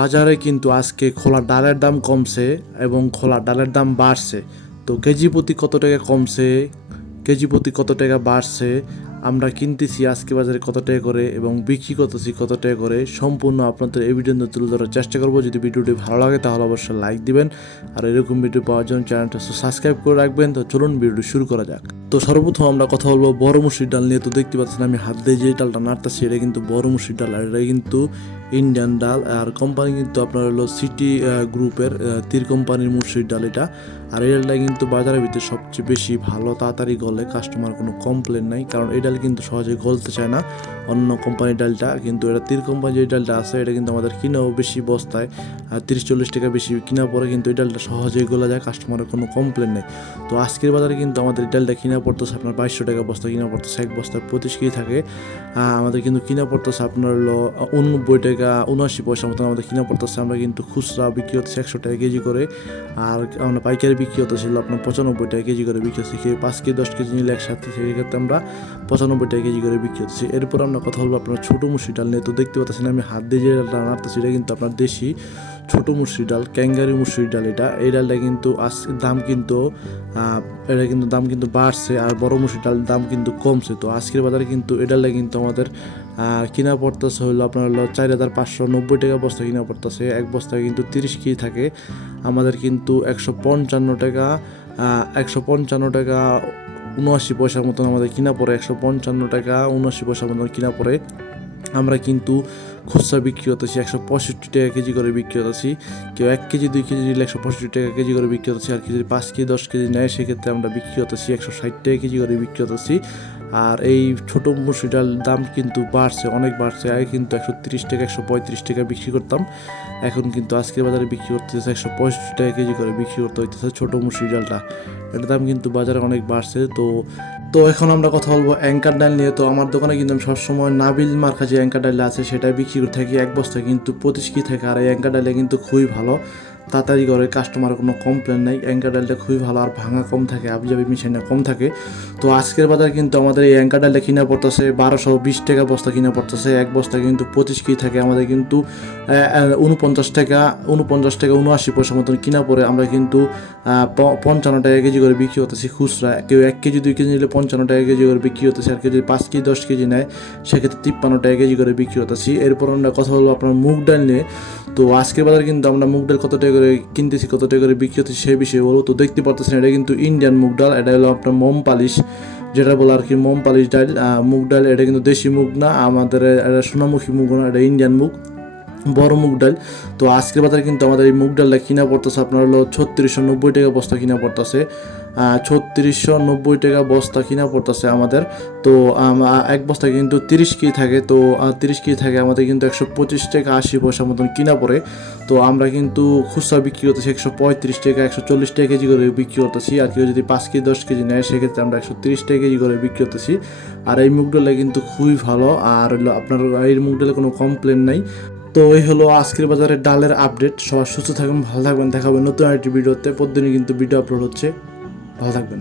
বাজারে কিন্তু আজকে খোলা ডালের দাম কমছে এবং খোলা ডালের দাম বাড়ছে। তো কেজি প্রতি কত টাকা কমছে? কেজি প্রতি কত টাকা বাড়ছে? আমরা কিনতেছি আজকে বাজারে কত টাকা করে এবং বিক্রি করতেছি কত টাকা করে সম্পূর্ণ আপনাদের এই ভিডিও তুলে ধরার চেষ্টা করব। যদি ভিডিওটি ভালো লাগে তাহলে অবশ্যই লাইক দিবেন। আর এরকম ভিডিও পাওয়ার জন্য চ্যানেলটা সাবস্ক্রাইব করে রাখবেন। তো চলুন ভিডিওটি শুরু করা যাক। তো সর্বপ্রথম আমরা কথা বলব বড় মুসির ডাল নিয়ে। তো দেখতে পাচ্ছেন আমি হাত দিয়ে যে ডালটা নাড়তেছি, এটা কিন্তু বড় মুসির ডাল আর এটা কিন্তু ইন্ডিয়ান ডাল। আর কোম্পানি কিন্তু আপনার হলো সিটি গ্রুপের তীর কোম্পানির মুসির ডাল এটা। আর এই ডালটা কিন্তু বাজারের ভিতরে সবচেয়ে বেশি ভালো, তাড়াতাড়ি গলে কাস্টমার কোনো কমপ্লেন নাই। কারণ এই ডাল কিন্তু সহজে গলতে চায় না। অন্য কোম্পানির ডালটা কিন্তু এটা তীর কোম্পানি যে ডালটা আছে, এটা কিন্তু আমাদের কিনাও বেশি বস্তায়, আর তিরিশ চল্লিশ টাকা বেশি কিনা পরে কিন্তু এই ডালটা সহজেই গলা যায় কাস্টমারের কোনো কমপ্লেন নেই। তো আজকের বাজারে কিন্তু আমাদের ডালটা কিনা পড়তেছে, আপনার বাইশশো টাকা বস্তা, কিনা পড়তেছে এক বস্তা, পঁচিশ কেজি থাকে। আমাদের কিন্তু কিনা পড়তেছে আপনার হলো উননব্বই টাকা, উনআশি পয়সা মতন আমাদের কিনা পড়তেছে। আমরা কিন্তু খুচরা বিক্রি হচ্ছে একশো টাকা কেজি করে, আর আমরা পাইকারি বিক্রি হতেছিল আপনার পঁচানব্বই টাকা কেজি করে বিক্রি হচ্ছে। কেউ পাঁচ কেজি, দশ কেজি নিলে একসাথে, সেক্ষেত্রে আমরা পঁচানব্বই টাকা কেজি করে বিক্রি হচ্ছে এরপর আমরা কথা বলব আপনার ছোটো মুসি ডাল নিয়ে। তো দেখতে পাচ্ছেন আমি হাত দিয়ে যে ডালটা নাড়তেছি এটা কিন্তু আপনার দেশি। ছোটো মুসুরি ডাল, ক্যাঙ্গারি মুসুরি ডাল এটা। এই ডালটা কিন্তু আজ দাম কিন্তু এটা কিন্তু দাম কিন্তু বাড়ছে আর বড় মুসুরি ডাল দাম কিন্তু কমছে। তো আজকের বাজারে কিন্তু এই ডালটা কিন্তু আমাদের কিনা পড়তেছে হলো আপনার হলো চার হাজার পাঁচশো নব্বই টাকা বস্তা কিনা পড়তেছে। এক বস্তায় কিন্তু তিরিশ কেজি থাকে। আমাদের কিন্তু একশো পঞ্চান্ন টাকা একশো পঞ্চান্ন টাকা উনআশি পয়সার মতন আমাদের কিনা পড়ে। একশো পঞ্চান্ন টাকা উনআশি পয়সার মতন কিনা পড়ে। আমরা কিন্তু খুচরা বিক্রি হতেছি একশো পঁয়ষট্টি টাকা কেজি করে বিক্রি হতেছি কেউ এক কেজি, দুই কেজি নিলে একশো পঁয়ষট্টি টাকা কেজি করে বিক্রি হতেছি আর যদি পাঁচ কেজি, দশ কেজি নেয়, সেক্ষেত্রে আমরা বিক্রি হতেছি একশো ষাট টাকা কেজি করে বিক্রি হতেছি আর এই ছোটো ডাল দাম কিন্তু বাড়ছে, অনেক বাড়ছে। আগে কিন্তু একশো তিরিশ টাকা, একশো পঁয়ত্রিশ টাকা বিক্রি করতাম। এখন কিন্তু আজকের বাজারে বিক্রি করতেছে একশো পঁয়ষট্টি টাকা কেজি করে বিক্রি করতে হইতেছে ছোটো মুসুরি ডালটা এটার দাম কিন্তু বাজারে অনেক বাড়ছে তো তো এখন আমরা কথা বলব অ্যাঙ্কার ডাল নিয়ে। তো আমার দোকানে কিন্তু আমি সবসময় নাবিল মার্কা যে অ্যাঙ্কার ডাল আছে সেটা বিক্রি করে থাকি এক বস্তা কিন্তু পঁচিশ কি থাকে আর এই অ্যাঙ্কার ডালে কিন্তু খুবই ভালো। তাড়াতাড়ি করে কাস্টমার কোনো কমপ্লেন নেই অ্যাঙ্কার ডালটা খুবই ভালো আর ভাঙা কম থাকে, আবিজাবি মিশাইনা কম থাকে। তো আজকের বাজার কিন্তু আমাদের এই অ্যাঙ্কার ডালটা কিনা পড়তেছে, বারোশো বিশ টাকা বস্তা কিনা পড়তেছে, এক বস্তা কিন্তু পঁচিশ কি থাকে, আমাদের কিন্তু উনপঞ্চাশ টাকা উনপঞ্চাশ টাকা উনআশি পয়সা মতন কিনা পরে আমরা কিন্তু পঞ্চান্ন টাকা কেজি করে বিক্রি হতেছি খুচরা। কেউ এক কেজি, দুই কেজি নিলে পঞ্চান্ন টাকা কেজি করে বিক্রি হতেছে আর কেউ যদি পাঁচ কেজি, দশ কেজি নেয়, সেক্ষেত্রে তিপ্পান্ন টাকা কেজি করে বিক্রি হতেছি এরপর আমরা কথা বলব আপনার মুগ ডাল নিয়ে। তো আজকের বাজারে কিন্তু আমরা মুগ ডাল কত টাকা করে কিনতেছি, কত টাকা করে বিক্রি হতেছি সেই বিষয়ে বলব তো দেখতে পারতেছেন, এটা কিন্তু ইন্ডিয়ান মুগ ডাল, এটা হলো আপনার মোম পালিশ, যেটা বলে আর কি মোম পালিশ ডাল। মুগ ডাল, এটা কিন্তু দেশি মুগ না, আমাদের এটা সোনামুখী মুগ না, এটা ইন্ডিয়ান মুগ, বড় মুগ ডাল। তো আজকের বাজারে কিন্তু আমাদের এই মুগ ডালটা কিনা পড়তেছে, আপনার হলো ছত্রিশশো নব্বই টাকা বস্তা কিনা পড়তেছে। ছত্রিশশো নব্বই টাকা বস্তা কিনা পড়তেছে আমাদের। তো এক বস্তা কিন্তু তিরিশ কেজি থাকে। তো তিরিশ কেজি থাকে, আমাদের কিন্তু একশো পঁচিশ টাকা, আশি পয়সা মতন কিনা পড়ে। তো, আমরা কিন্তু খুচরা বিক্রি করতেছি একশো পঁয়ত্রিশ টাকা, একশো চল্লিশ টাকা কেজি করে বিক্রি করতেছি। আর কেউ যদি পাঁচ কেজি, দশ কেজি নেয়, সেক্ষেত্রে আমরা একশো তিরিশ টাকা কেজি করে বিক্রি করতেছি। আর এই মুগ ডালটা কিন্তু খুবই ভালো। আর আপনার এই মুগ ডালে কোনো কমপ্লেন নাই। তো, এই হলো আজকের বাজারে ডালের আপডেট সবার সুস্থ থাকবেন ভালো থাকবেন। দেখাবেন নতুন একটি ভিডিওতে। প্রতিদিনই কিন্তু ভিডিও আপলোড হচ্ছে। ভালো থাকবেন